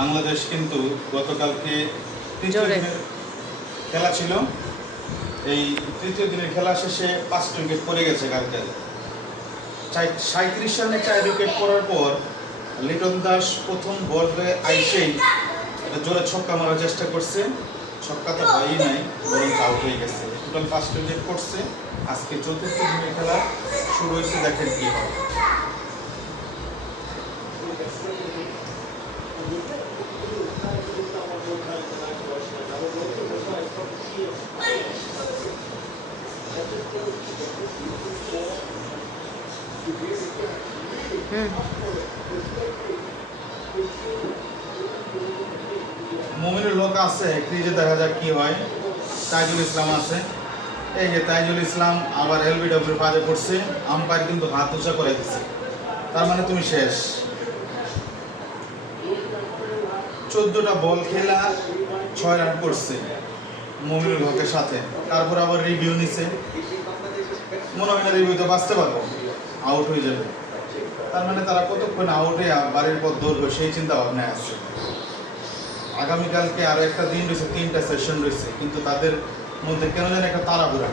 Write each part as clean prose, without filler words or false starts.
বাংলাদেশ কিন্তু গতকালকে তৃতীয় দিনের খেলা ছিল। এই তৃতীয় দিনের খেলা শেষে 5 উইকেট পড়ে গেছে কালকে। 37 রানে 4 উইকেট পড়ার পর লিটন দাস প্রথম বলে আইসেই এটা জোরে ছক্কা মারার চেষ্টা করছে। ছক্কা তো হয়ই নাই, বরং আউট হয়ে গেছে। টোটাল 5 উইকেট পড়ছে। আজকে চতুর্থ দিনের খেলা শুরু হয়েছে, দেখেন কি হয়। মুমিনুল হক আছে ক্রিজে, দেখা যাক কি হয়। তাইজুল ইসলাম আছে, এই যে তাইজুল ইসলাম আবার এলবিডব্লিউর পাজে পড়ছে। আম্পায়ার কিন্তু হাত উঁচা করে দিচ্ছে, তার মানে তুমি শেষ। 14টা বল খেলা 6 রান করছে মুমিনুল হকের সাথে। তারপর আবার রিভিউ নিছে, মনে হয় না রিভিউতে বাঁচতে পারবো, আউট হয়ে যাবে। তার মানে তারা কতক্ষণ আউটে বাড়ির পর দৌড়বে সেই চিন্তা ভাবনায় আছে। আগামীকালকে আরো একটা দিন রয়েছে, 3টা সেশন রয়েছে, কিন্তু তাদের মধ্যে কেন যেন একটা তাড়াহুড়া।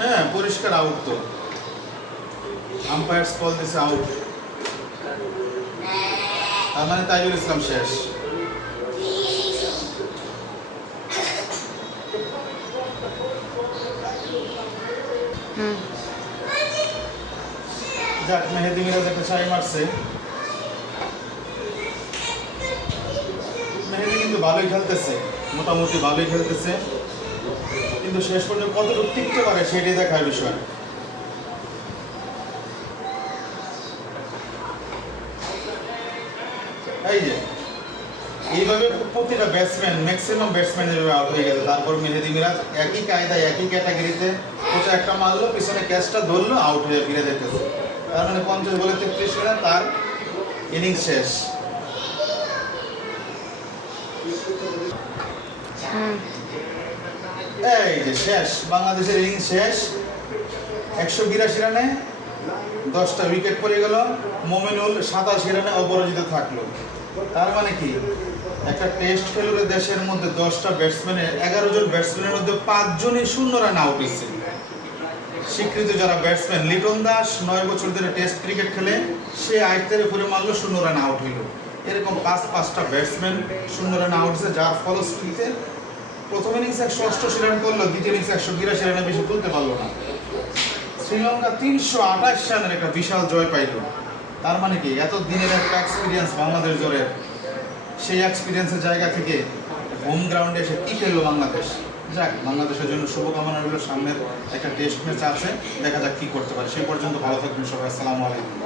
হ্যাঁ, পরিষ্কার আউট তো, আম্পায়ার্স কল দিছে আউট। তার মানে তাইজুল ইসলাম শেষ। যাক, মেহেদি মিরাজ একটা ছাই মারছে। মেহেদি কিন্তু ভালোই খেলতেছে, মোটামুটি ভালোই খেলতেছে, কিন্তু শেষ পর্যন্ত কতটুকু টিকতে পারে সেটাই দেখার বিষয়। এই যে এইভাবে প্রতিটা ব্যাটসম্যান, ম্যাক্সিমাম ব্যাটসম্যান এভাবে আউট হয়ে গেছে। তারপর মেহেদি মিরাজ একই কায়দায় একই ক্যাটাগরিতে কোচা একটা মারলো, পিছনে ক্যাচটা ধরলো, আউট হয়ে ফিরে যেতেছে। তার মানে 50 বলে 33 রান, তার ইনিংস শেষ। এই যে শেষ, বাংলাদেশের ইনিংস শেষ। 182 রানে 10টা উইকেট পড়ে গেল। মোমিনুল 87 রানে অপরাজিত থাকলো। তার মানে কি, একটা টেস্ট খেলুড়ে দেশের মধ্যে 10টা ব্যাটসম্যানের 11 জন ব্যাটসম্যানের মধ্যে 5 জনই 0 রানে আউট হয়েছে। স্বীকৃত যারা ব্যাটসম্যান, লিটন দাস 9 বছর ধরে টেস্ট ক্রিকেট খেলে, সে আয়ত্তের উপরে মারলো, 0 রানে আউট হইল। এরকম 5টা ব্যাটসম্যান 0 রানে আউট হয়েছে, যার ফলশ্রুতিতে প্রথম ইনিংসে 188 রান করলো, দ্বিতীয় ইনিংসে 182 রানে বেশি তুলতে পারলো না। শ্রীলঙ্কা 328 রানের একটা বিশাল জয় পাইল। তার মানে কি, এত দিনের একটা এক্সপিরিয়েন্স বাংলাদেশ জয়ের, সেই এক্সপিরিয়েন্সের জায়গা থেকে হোম গ্রাউন্ডে এসে কি খেললো বাংলাদেশ। যাক, বাংলাদেশের জন্য শুভকামনা রইল। সামনের একটা টেস্ট ম্যাচ আছে, দেখা যাক কি করতে পারে। সেই পর্যন্ত ভালো থাকবেন সবাই। আসসালামু আলাইকুম।